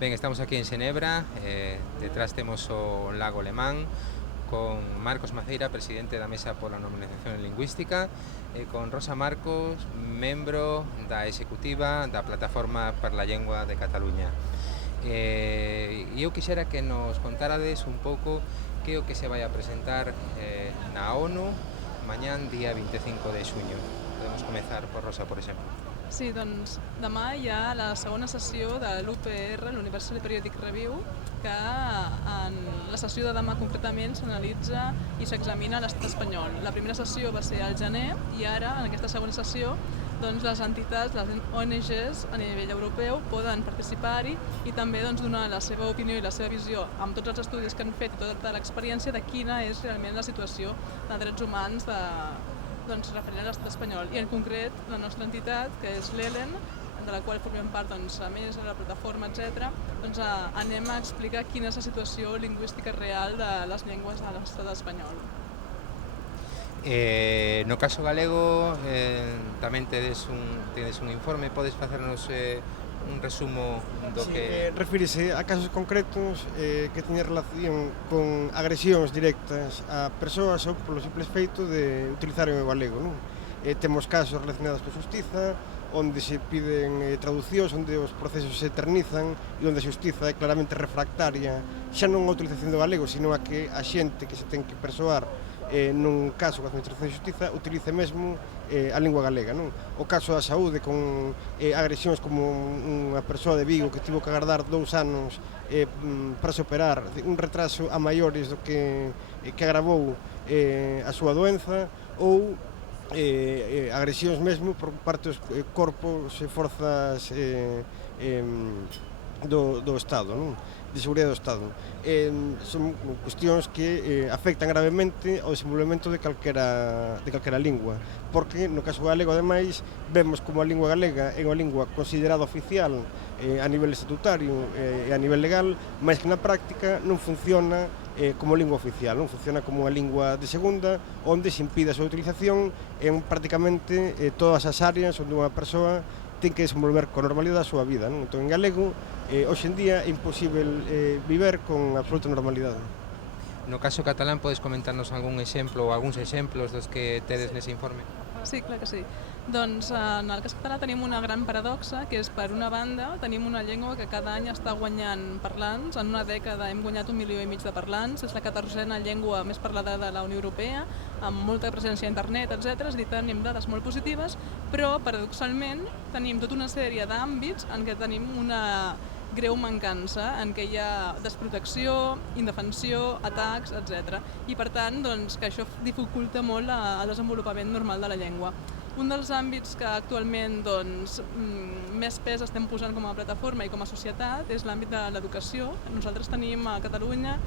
Ben, estamos aquí en Xenebra, detrás temos o Lago Lemán, con Marcos Maceira, presidente da Mesa pola Normalización Lingüística, e con Rosa Marcos, membro da executiva da Plataforma per la Llengua de Cataluña. Eu quixera que nos contarades un pouco que o que se vai a presentar na ONU mañán día 25 de xuño. Podemos comezar por Rosa, por exemplo. Sí, doncs demà hi ha la segona sessió de l'UPR, l'Universal Periodic Review, que en la sessió de demà concretament s'analitza i s'examina l'estat espanyol. La primera sessió va ser al gener i ara, en aquesta segona sessió, doncs, les entitats, les ONGs a nivell europeu poden participar-hi i també doncs, donar la seva opinió i la seva visió amb tots els estudis que han fet i tota l'experiència de quina és realment la situació de drets humans referent a l'estat espanyol. I en concret, la nostra entitat, que és l'ELEN, de la qual formem part a més, la plataforma, etc., anem a explicar quina és la situació lingüística real de les llengües de l'estat espanyol. No caso galego tamén tedes un informe, podes facernos un resumo do que... Refírese a casos concretos que teñen relación con agresións directas a persoas ou polo simple feito de utilizar o galego. Temos casos relacionados con xustiza, onde se piden traducións, onde os procesos se eternizan e onde a xustiza é claramente refractaria xa non a utilización do galego, sino a que a xente que se ten que persoar nun caso coa administración de xustiza utilice mesmo a lingua galega. O caso da saúde con agresións como unha persoa de Vigo que tivo que agardar 2 anos para se operar, un retraso a maiores do que agravou a súa doenza, ou agresións mesmo por parte dos corpos e forzas do Estado, de seguridade do Estado. Son cuestións que afectan gravemente ao desenvolvemento de calquera lingua, porque no caso galego, ademais, vemos como a lingua galega é unha lingua considerada oficial a nivel estatutario e a nivel legal, mas que na práctica non funciona como lingua oficial, non funciona como unha lingua de segunda, onde se impide a súa utilización en prácticamente todas as áreas onde unha persoa ten que desenvolver con normalidade a súa vida. Entón, en galego, hoxe en día é imposible viver con absoluta normalidade. No caso catalán, podes comentarnos algún exemplo ou algúns exemplos dos que tedes nese informe? Sí, clar que sí. Doncs en el cas català tenim una gran paradoxa, que és, per una banda, tenim una llengua que cada any està guanyant parlants. En una dècada hem guanyat 1,5 milió de parlants. És la 14a llengua més parlada de la Unió Europea, amb molta presència a internet, etc. És a dir, tenim dades molt positives, però, paradoxalment, tenim tota una sèrie d'àmbits en què tenim una greu mancança, en què hi ha desprotecció, indefensió, atacs, etc. I per tant, que això dificulta molt el desenvolupament normal de la llengua. Un dels àmbits que actualment més pes estem posant com a plataforma i com a societat és l'àmbit de l'educació. Nosaltres tenim a Catalunya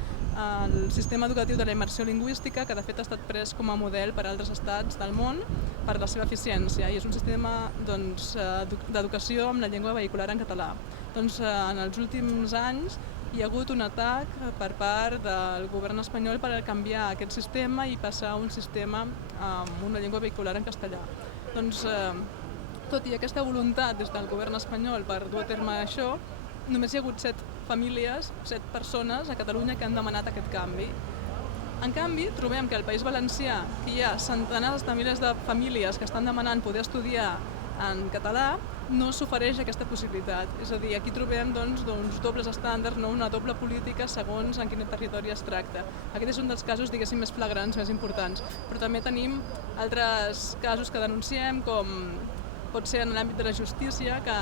el sistema educatiu de la immersió lingüística, que de fet ha estat pres com a model per altres estats del món per la seva eficiència, i és un sistema d'educació amb la llengua vehicular en català. En els últims anys hi ha hagut un atac per part del govern espanyol per canviar aquest sistema i passar a un sistema amb una llengua vehicular en castellà. Tot i aquesta voluntat des del govern espanyol per dur a terme això, només hi ha hagut 7 famílies, 7 persones a Catalunya que han demanat aquest canvi. En canvi, trobem que al País Valencià hi ha centenars de milers de famílies que estan demanant poder estudiar en català, no s'ofereix aquesta possibilitat. És a dir, aquí trobem uns dobles estàndards, una doble política segons en quin territori es tracta. Aquest és un dels casos, diguéssim, més flagrants, més importants. Però també tenim altres casos que denunciem, com pot ser en l'àmbit de la justícia, que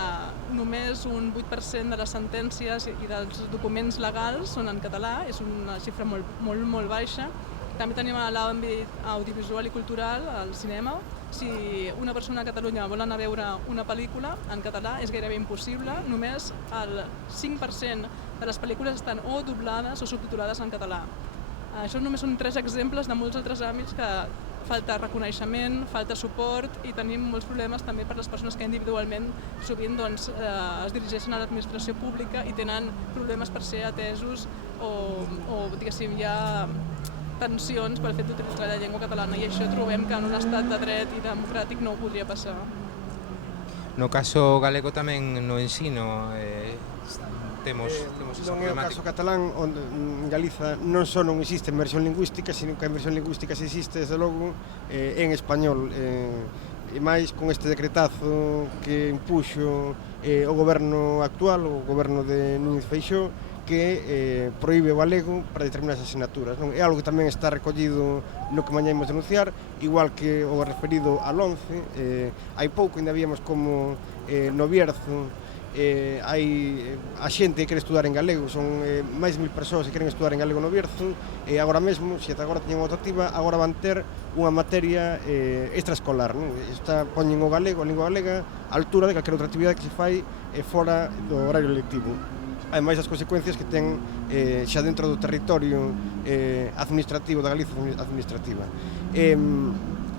només un 8% de les sentències i dels documents legals són en català, és una xifra molt baixa. També tenim l'àmbit audiovisual i cultural, el cinema. Si una persona a Catalunya vol anar a veure una pel·lícula en català és gairebé impossible, només el 5% de les pel·lícules estan o doblades o subtitulades en català. Això només són 3 exemples de molts altres àmbits que falta reconeixement, falta suport i tenim molts problemes també per les persones que individualment sovint es dirigeixen a l'administració pública i tenen problemes per ser atesos o diguéssim, hi ha tensions pel fet d'utilitzar la llengua catalana, i això trobem que en un estat de dret i democràtic no ho podria passar. No caso galego tamén no ensino temos esa Non é o caso problemática. catalán, onde en Galiza non só non existe inmersión lingüística, sino que a inmersión lingüística se existe, desde logo, en español. E máis con este decretazo que impuxo o goberno actual, o goberno de Núñez Feixóo, que proíbe o galego para determinadas asignaturas. Non? É algo que tamén está recollido no que mañá imos denunciar, igual que o referido al 11. Hai pouco ainda víamos como no Bierzo hai a xente que quere estudar en galego, son máis de 1000 persoas que queren estudar en galego no Bierzo, e agora mesmo, se ata agora teñen unha optativa, agora van ter unha materia extraescolar, non? Poñen o galego, a lingua galega, á altura de calquera outra actividade que se fai fora do horario lectivo. Ademais das consecuencias que ten xa dentro do territorio administrativo da Galiza administrativa.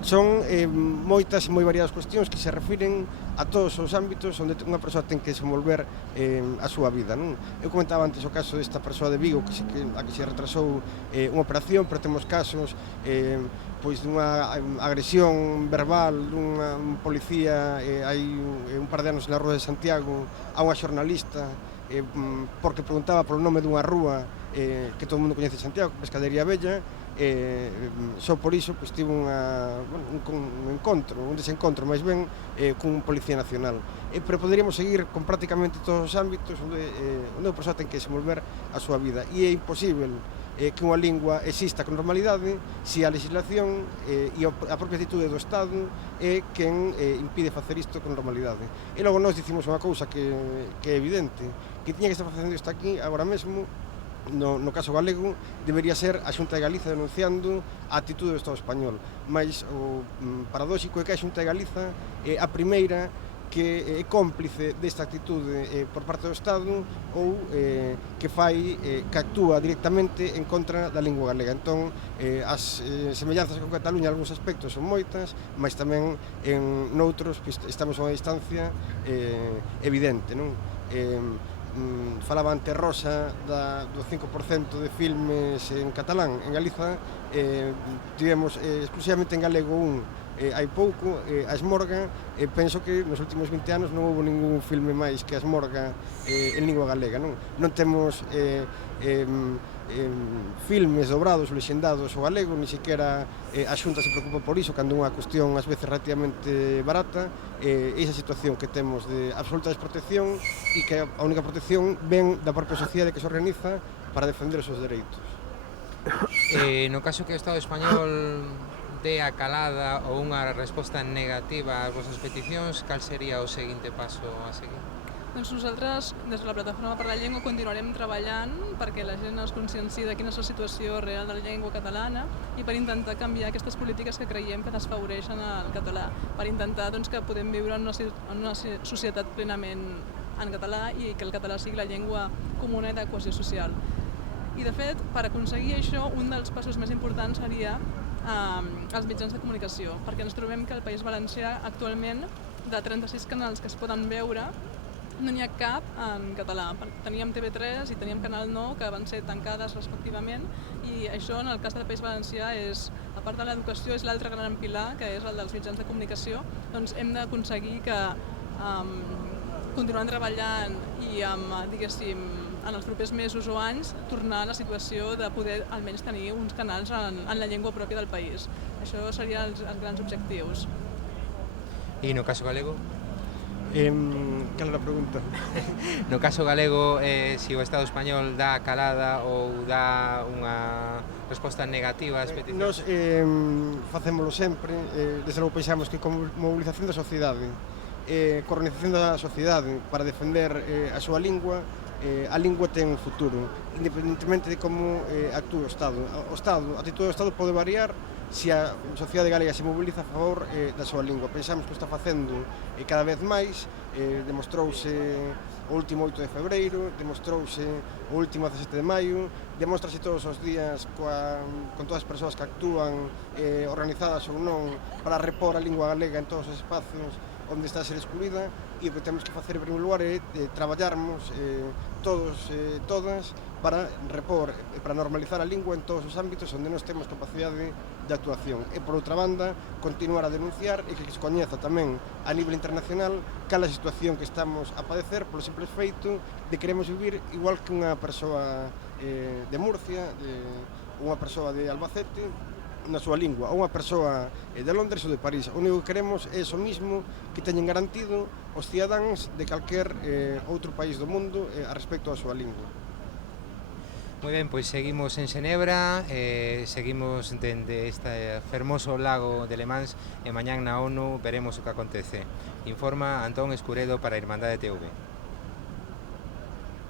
Son moitas e moi variadas cuestións que se refiren a todos os ámbitos onde unha persoa ten que desenvolver a súa vida. Non? Eu comentaba antes o caso desta persoa de Vigo a que se retrasou unha operación, pero temos casos pois dunha agresión verbal dun policía hai un par de anos na Rúa de Santiago a unha xornalista porque preguntaba polo nome dunha rúa que todo o mundo coñece en Santiago, Pescadería Bella. Só por iso pois, tive un desencontro máis ben cun policía nacional, pero poderíamos seguir con prácticamente todos os ámbitos onde a persoa ten que desenvolver a súa vida, e é imposible que unha lingua exista con normalidade se a legislación e a propia actitude do Estado é quen impide facer isto con normalidade. E logo nós dicimos unha cousa que é evidente, que tiña que estar facendo isto aquí agora mesmo. No caso galego, debería ser a Xunta de Galiza denunciando a actitude do Estado español. Mais o paradóxico é que a Xunta de Galiza é a primeira que é cómplice desta actitude por parte do Estado ou que actúa directamente en contra da lingua galega. Entón, as semellanzas con Cataluña en algúns aspectos son moitas, mas tamén en noutros estamos a unha distancia evidente, non? Falaba ante Rosa do 5% de filmes en catalán. En Galiza tivemos exclusivamente en galego hai pouco, a Esmorga, e penso que nos últimos 20 anos non houve ningún filme máis que a Esmorga en lingua galega. Non temos filmes dobrados ou lexendados ao galego, ni sequera a Xunta se preocupa por iso, cando unha cuestión ás veces relativamente barata. Esa situación que temos de absoluta desprotección e que a única protección ven da propia sociedade que se organiza para defender os seus dereitos. No caso que o Estado español dé a calada ou unha resposta negativa ás vosas peticións, cal sería o seguinte paso a seguir? Doncs nosaltres, des de la Plataforma per la Llengua, continuarem treballant perquè la gent es conscienciï de quina és la situació real de la llengua catalana i per intentar canviar aquestes polítiques que creiem que desfavoreixen el català, per intentar que podem viure en una societat plenament en català i que el català sigui la llengua comuna i de cohesió social. I de fet, per aconseguir això, un dels passos més importants seria els mitjans de comunicació, perquè ens trobem que al País Valencià actualment de 36 canals que es poden veure no n'hi ha cap en català. Teníem TV3 i teníem Canal 9 que van ser tancades respectivament, i això en el cas del País Valencià és, a part de l'educació, és l'altre gran pilar, que és el dels mitjans de comunicació. Doncs hem d'aconseguir que continuant treballant i diguéssim, en els propers mesos o anys tornar a la situació de poder almenys tenir uns canals en la llengua pròpia del país. Això serien els grans objectius. E no caso galego? Cal era a pregunta? No caso galego, se o Estado español dá calada ou dá unha resposta negativa ás peticións? Nos facémolo sempre, desde logo pensamos que con mobilización da sociedade, con organización da sociedade para defender a súa lingua, a lingua ten un futuro, independentemente de como actúe o Estado. A actitude do Estado pode variar se a sociedade galega se mobiliza a favor da súa lingua. Pensamos que o está facendo cada vez máis, demostrouse o último 8 de febreiro, demostrouse o último 17 de maio, demóstrase todos os días con todas as persoas que actúan organizadas ou non para repor a lingua galega en todos os espazos onde está a ser excluída, e o que temos que facer en primeiro lugar é traballarmos todos e todas para repor, para normalizar a lingua en todos os ámbitos onde nós temos capacidade de actuación. E, por outra banda, continuar a denunciar e que se coñeza tamén a nivel internacional cal a situación que estamos a padecer polo simple feito de queremos vivir igual que unha persoa de Murcia, unha persoa de Albacete, na súa lingua, ou unha persoa de Londres ou de París. O único que queremos é iso mismo que teñen garantido os cidadáns de calquer outro país do mundo a respecto da súa lingua. Moi ben, pois seguimos en Xenebra, seguimos dende este fermoso lago de Le Mans e mañán na ONU veremos o que acontece. Informa Antón Escuredo para a Irmandade TV.